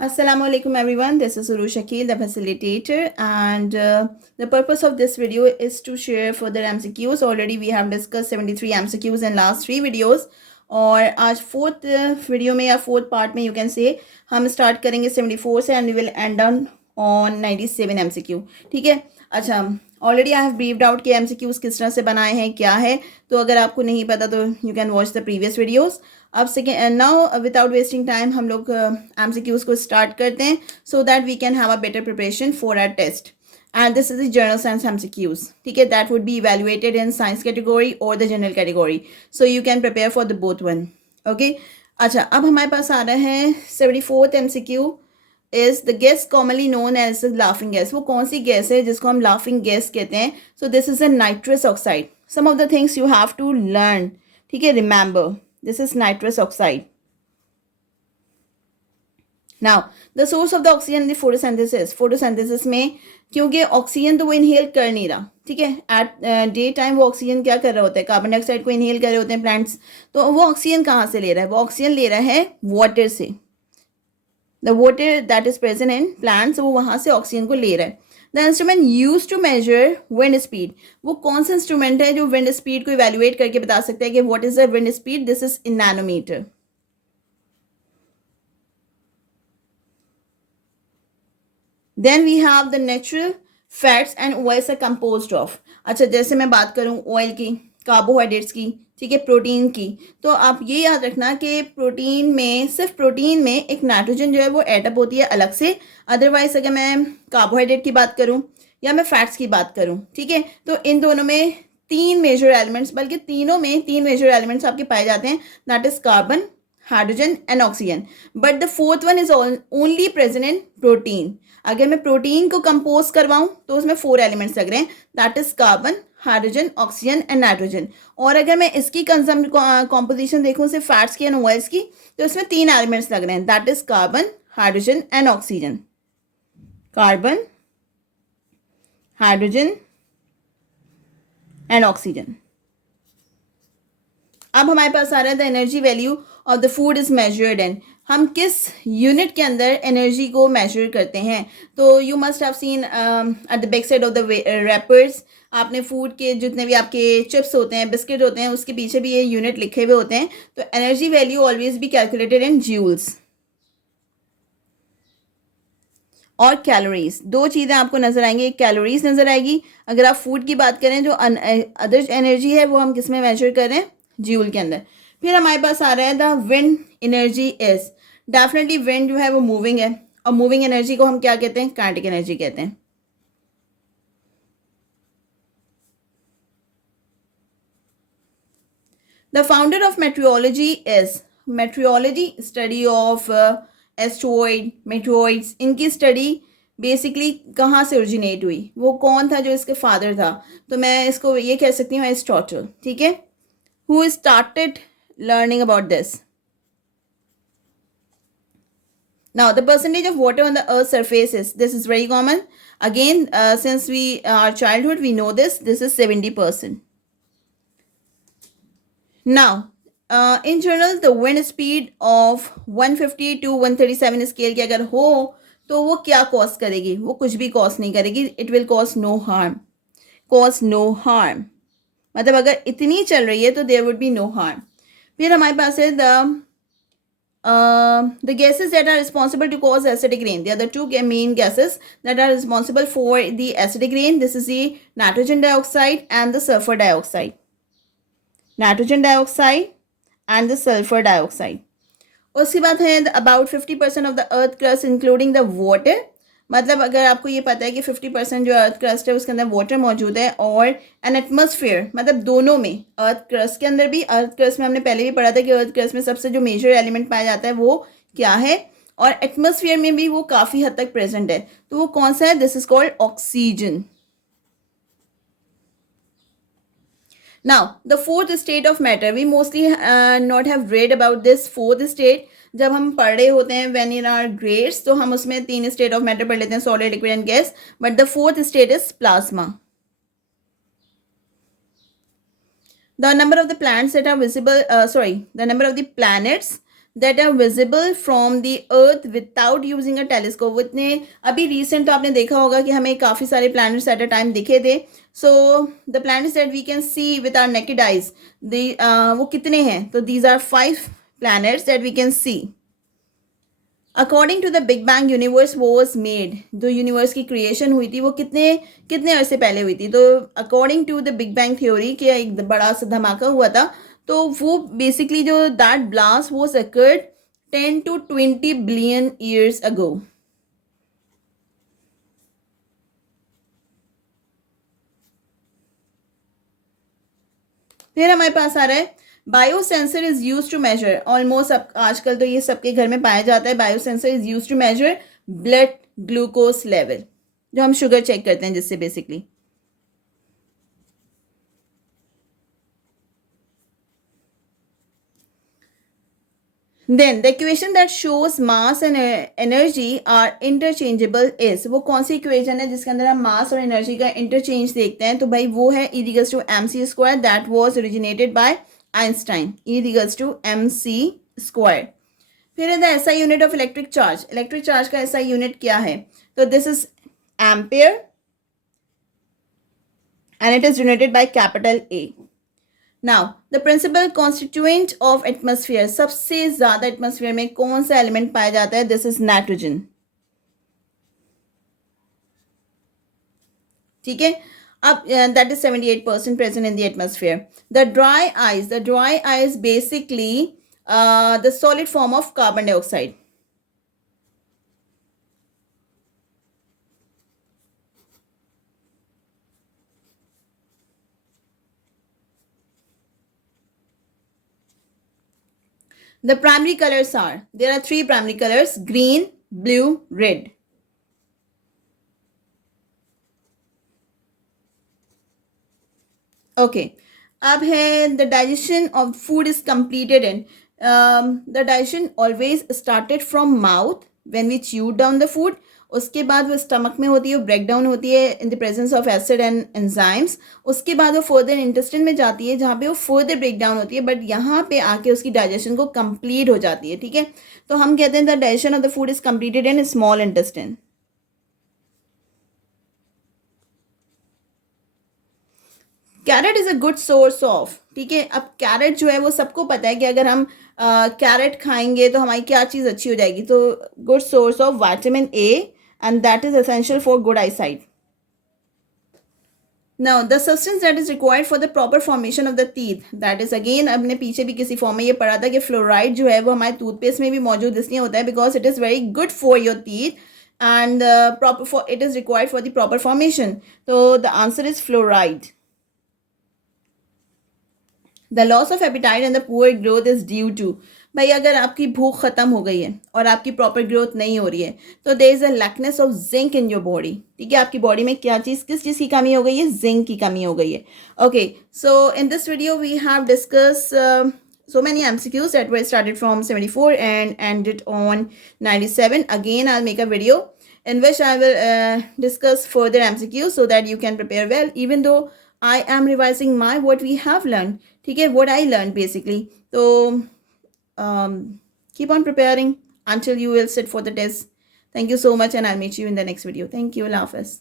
Assalamu alaikum everyone, this is Uru Shakil, the facilitator, and the purpose of this video is to share further MCQs. Already we have discussed 73 MCQs in last 3 videos और आज fourth video में या fourth part में you can say हम start करेंगे 74 से and we will end on 97 MCQ. ठीक है. अच्छा, already I have briefed out कि MCQs किस तरह से बनाए हैं, क्या है. तो अगर आपको नहीं पता तो you can watch the previous videos. अब second now without wasting time हम लोग MCQs को स्टार्ट करते हैं so that we can have a better preparation for our test. And this is the general science MCQs. ठीक है, that would be evaluated in science category or the general category. So you can prepare for the both one. Okay. अच्छा, अब हमारे पास आ रहा है 74th MCQ is the gas commonly known as laughing gas. वो कौन सी गैस है जिसको हम laughing gas कहते हैं? So this is a nitrous oxide. Some of the things you have to learn. ठीक है, remember. This is nitrous oxide. Now, the source of the oxygen in the photosynthesis. Photosynthesis में क्योंकि oxygen तो वो inhale कर नहीं रहा. ठीक है, एट डे टाइम वो ऑक्सीजन क्या कर रहा होता है, कार्बन डाइऑक्साइड को इनहेल कर रहे होते हैं प्लांट्स. तो वो ऑक्सीजन कहाँ से ले रहा है? वो ऑक्सीजन ले रहा है वाटर से. The water that is present in plants, वो वहाँ से ऑक्सीजन को ले रहा है. The instrument use to measure wind speed. वो कौन सा इंस्ट्रूमेंट है जो विंड स्पीड को इवेल्युएट करके बता सकता है कि what is the wind speed? This is in nanometer. Then we have the natural fats and oils are composed of. अच्छा, जैसे मैं बात करूँ ऑयल की, कार्बोहाइड्रेट्स की, ठीक है, प्रोटीन की, तो आप ये याद रखना कि प्रोटीन में, सिर्फ प्रोटीन में एक नाइट्रोजन जो है वो एडअप होती है अलग से. अदरवाइज अगर मैं कार्बोहाइड्रेट की बात करूँ या मैं फैट्स की बात करूँ, ठीक है, तो इन दोनों में 3 मेजर एलिमेंट्स, बल्कि तीनों में 3 मेजर एलिमेंट्स आपके पाए जाते हैं. That is carbon, hydrogen and oxygen. But the fourth one is only present in protein. अगर मैं प्रोटीन को कंपोज करवाऊं तो उसमें 4 एलिमेंट्स लग रहे हैं. That is carbon, hydrogen, oxygen and nitrogen. और अगर मैं इसकी कॉम्पोजिशन देखूं सिर्फ फैट्स की एंड ऑयल्स की, तो इसमें 3 एलिमेंट्स लग रहे हैं. That is carbon, hydrogen and oxygen. Carbon, hydrogen and oxygen. अब हमारे पास आ रहा है the energy value of the food is measured in. हम किस यूनिट के अंदर एनर्जी को मेजर करते हैं? तो you must have seen at the back side of the rappers, आपने फूड के जितने भी आपके चिप्स होते हैं, बिस्किट होते हैं, उसके पीछे भी ये यूनिट लिखे हुए होते हैं. तो energy value always be calculated in joules. और कैलोरीज, 2 चीज़ें आपको नजर आएंगी. एक कैलोरीज नजर आएगी. अगर आप फूड की बात करें, जो अदर एनर्जी है वो हम किस में मेजर कर रहे हैं? जूल के अंदर. फिर हमारे पास आ रहा है the wind energy is. Definitely wind जो है वो मूविंग है, और मूविंग एनर्जी को हम क्या कहते हैं? काइनेटिक एनर्जी कहते हैं. The founder of meteorology is. Meteorology study of asteroid, meteoroids, इनकी स्टडी बेसिकली कहाँ से ओरिजिनेट हुई? वो कौन था जो इसके फादर था? तो मैं इसको ये कह सकती हूँ एरिस्टोटल. ठीक है, who started learning about this. Now the percentage of water on the earth's surface is, this is very common again, since we our childhood we know this. This is 70%. Now in general the wind speed of 150 to 137 scale की अगर हो तो वो क्या cause करेगी? वो कुछ भी कॉज नहीं करेगी. It will cause no harm. Cause no harm मतलब अगर इतनी चल रही है तो there would be no harm. फिर हमारे पास है the gases that are responsible to cause acidic rain. There are the 2 main gases that are responsible for the acidic rain. This is the nitrogen dioxide and the sulfur dioxide. Nitrogen dioxide and the sulfur dioxide. उसके बाद है about 50% of the earth crust including the water. मतलब अगर आपको ये पता है कि 50% जो अर्थ क्रस्ट है उसके अंदर वाटर मौजूद है, और एन एटमॉस्फेयर, मतलब दोनों में, अर्थ क्रस्ट के अंदर भी, अर्थ क्रस्ट में हमने पहले भी पढ़ा था कि अर्थ क्रस्ट में सबसे जो मेजर एलिमेंट पाया जाता है वो क्या है, और एटमॉस्फेयर में भी वो काफ़ी हद तक प्रेजेंट है. तो वो कौन सा है? This is called oxygen. Now the fourth state of matter, we mostly not have read about this fourth state. जब हम पढ़ रहे होते हैं व्हेन इन आवर ग्रेड्स, तो हम उसमें 3 स्टेट ऑफ मैटर पढ़ लेते हैं, solid, liquid and gas. But the fourth state is plasma. The number of the planets that are visible, the number of the planets that are visible from the earth without using a telescope. इतने अभी recent तो आपने देखा होगा कि हमें काफ़ी सारे planets at a time दिखे थे. So the planets that we can see with our naked eyes, वो कितने हैं? तो these are 5 planets that we can see. According to the big bang universe was made, जो यूनिवर्स की creation हुई थी वो कितने कितने अरसे पहले हुई थी? तो according to the big bang theory कि एक बड़ा सा धमाका हुआ था, तो वो बेसिकली जो that blast was occurred 10 to 20 billion years ago. फिर हमारे पास आ रहा है biosensor is use to measure. Almost आजकल तो ये सबके घर में पाया जाता है. Biosensor is use to measure blood glucose level, जो हम शुगर चेक करते हैं जिससे basically. Then the equation that shows mass and energy are interchangeable is, वो कौन सी इक्वेशन है जिसके अंदर हम मास और एनर्जी का इंटरचेंज देखते हैं? तो भाई वो है E equals to mc square that was originated by Einstein. E equals to mc square. फिर है the SI unit of electric charge. Electric charge का SI यूनिट क्या है? तो this is ampere and it is denoted by capital A. Now the principal constituent of atmosphere, सबसे ज्यादा atmosphere में कौन सा एलिमेंट पाया जाता है? This is nitrogen. ठीक है. अब that is 78% present in the atmosphere. The dry ice basically the solid form of carbon dioxide. The primary colors are, there are 3 primary colors: green, blue, red. Okay. अब है the digestion of food is completed in, the digestion always started from mouth when we chew down the food. उसके बाद वो stomach में होती है, वो break down होती है in the presence of acid and enzymes. उसके बाद वो फर्दर इंटेस्टाइन में जाती है जहाँ पे वो फर्दर ब्रेक डाउन होती है, बट यहाँ पे आके उसकी डाइजेशन को कंप्लीट हो जाती है. ठीक है. तो हम कहते हैं the digestion of the food is completed in small intestine. Carrot is a good source of. ठीक है. अब कैरेट जो है वो सबको पता है कि अगर हम कैरेट खाएंगे तो हमारी क्या चीज़ अच्छी हो जाएगी? तो good source of vitamin A and that is essential for good I site. Now the substance that is required for the proper formation of the teeth, that is again हमने पीछे भी किसी फॉर्म में ये पढ़ा था कि फ्लोराइड जो है वो हमारे टूथपेस्ट में भी मौजूद इसलिए होता है because it is very good for your teeth and proper for it is required for the proper formation. So the answer is fluoride. The loss of appetite and the poor growth is due to, भाई अगर आपकी भूख खत्म हो गई है और आपकी प्रॉपर ग्रोथ नहीं हो रही है तो there is a lackness of zinc in your body. ठीक है. आपकी बॉडी में क्या चीज़ किस चीज़ की कमी हो गई है? जिंक की कमी हो गई है. Okay. So in this video we have discuss so many MCQs that were started from 74 and ended on 97. Again I'll make a video in which I will discuss further MCQs so that you can prepare well, even though I am revising my what we have learned. ठीक है. what I learned basically. So keep on preparing until you will sit for the test. Thank you so much and I'll meet you in the next video. Thank you. Allah Hafiz.